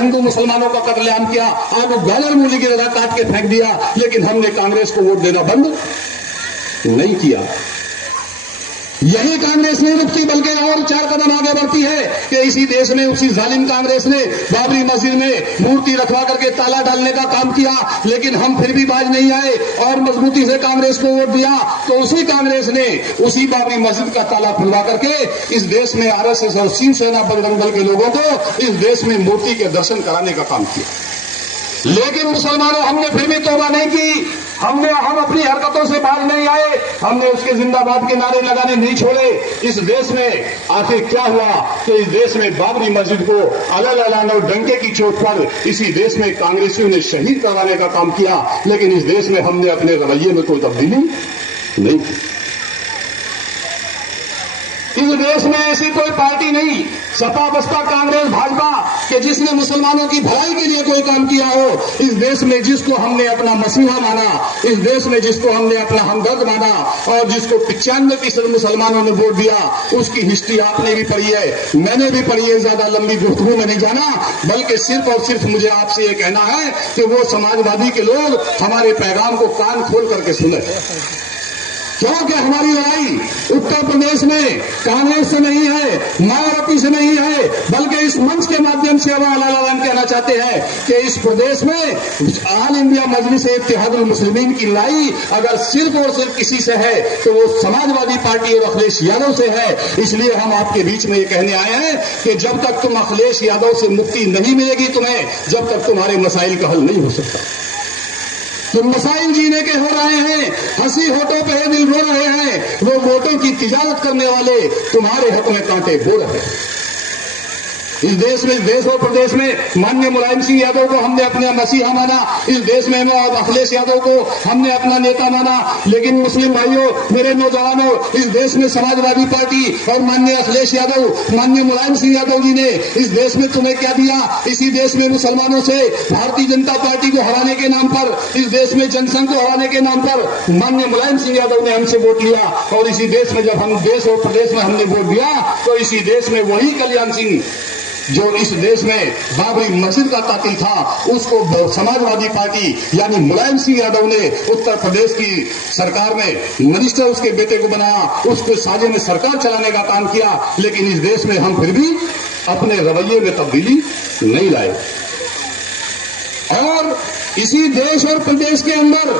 हिंदू मुसलमानों का कत्लेआम किया, आलू गाजर मूली की तरह काट के फेंक दिया, लेकिन हमने कांग्रेस को वोट देना बंद नहीं किया। यही कांग्रेस नहीं रुकती, बल्कि और 4 कदम आगे बढ़ती है कि इसी देश में उसी जालिम कांग्रेस ने बाबरी मस्जिद में मूर्ति रखवा करके ताला डालने का काम किया, लेकिन हम फिर भी बाज नहीं आए और मजबूती से कांग्रेस को वोट दिया। तो उसी कांग्रेस ने उसी बाबरी मस्जिद का ताला खुलवा करके इस देश में आरएसएस और शिवसेना बजरंग दल के लोगों को इस देश में मूर्ति के दर्शन कराने का काम किया। लेकिन मुसलमानों, हमने फिर भी तौबा नहीं की, हम अपनी हरकतों से बाज नहीं आए, हमने उसके जिंदाबाद के नारे लगाने नहीं छोड़े। इस देश में आखिर क्या हुआ कि इस देश में बाबरी मस्जिद को अलग अलग और डंके की चोट पर इसी देश में कांग्रेसियों ने शहीद करवाने का काम किया, लेकिन इस देश में हमने अपने रवैये में कोई तब्दीली नहीं की। इस देश में ऐसी कोई पार्टी नहीं, सपा बसपा कांग्रेस भाजपा, कि जिसने मुसलमानों की भलाई के लिए कोई काम किया हो। इस देश में जिसको हमने अपना मसीहा माना, इस देश में जिसको हमने अपना हमदर्द माना और जिसको 95% मुसलमानों ने वोट दिया, उसकी हिस्ट्री आपने भी पढ़ी है, मैंने भी पढ़ी है। ज्यादा लंबी गुफ्तगू में नहीं जाना, बल्कि सिर्फ और सिर्फ मुझे आपसे ये कहना है कि वो समाजवादी के लोग हमारे पैगाम को कान खोल करके सुने, क्योंकि हमारी लड़ाई उत्तर प्रदेश में कांग्रेस से नहीं है, मायावती से नहीं है, बल्कि इस मंच के माध्यम से हम आलाम कहना चाहते हैं कि इस प्रदेश में ऑल इंडिया मजलिस इत्तेहादुल मुस्लिमीन की लड़ाई अगर सिर्फ और सिर्फ किसी से है तो वो समाजवादी पार्टी और अखिलेश यादव से है। इसलिए हम आपके बीच में ये कहने आए हैं कि जब तक तुम अखिलेश यादव से मुक्ति नहीं मिलेगी तुम्हें, जब तक तुम्हारे मसाइल का हल नहीं हो सकता। तुम मसाइल जीने के हो रहे हैं, हंसी होठों पे दिल रो रहे हैं, वो वोटों की तिजारत करने वाले तुम्हारे हक में कांटे बो रहे हैं। इस देश में, देश और प्रदेश में माननीय मुलायम सिंह यादव को हमने अपना मसीहा माना, इस देश में अखिलेश यादव को हमने अपना नेता माना, लेकिन मुस्लिम भाइयों, मेरे नौजवानों, इस देश में समाजवादी पार्टी और माननीय अखिलेश यादव, माननीय मुलायम सिंह यादव जी ने इस देश में तुम्हें क्या दिया? इसी देश में मुसलमानों से भारतीय जनता पार्टी को हराने के नाम पर, इस देश में जनसंघ को हराने के नाम पर माननीय मुलायम सिंह यादव ने हमसे वोट लिया, और इसी देश में जब हम देश और प्रदेश में हमने वोट दिया तो इसी देश में वही कल्याण सिंह जो इस देश में बाबरी मस्जिद का कातिल था, उसको समाजवादी पार्टी यानी मुलायम सिंह यादव ने उत्तर प्रदेश की सरकार में मिनिस्टर उसके बेटे को बनाया, उसको साझे में सरकार चलाने का काम किया। लेकिन इस देश में हम फिर भी अपने रवैये में तब्दीली नहीं लाए, और इसी देश और प्रदेश के अंदर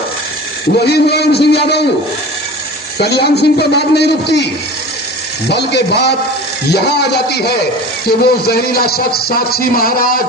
वही मुलायम सिंह यादव, कल्याण सिंह पर बात नहीं रुकती, बल्कि बात यहां आ जाती है कि वो जहरीला शख्स साक्षी महाराज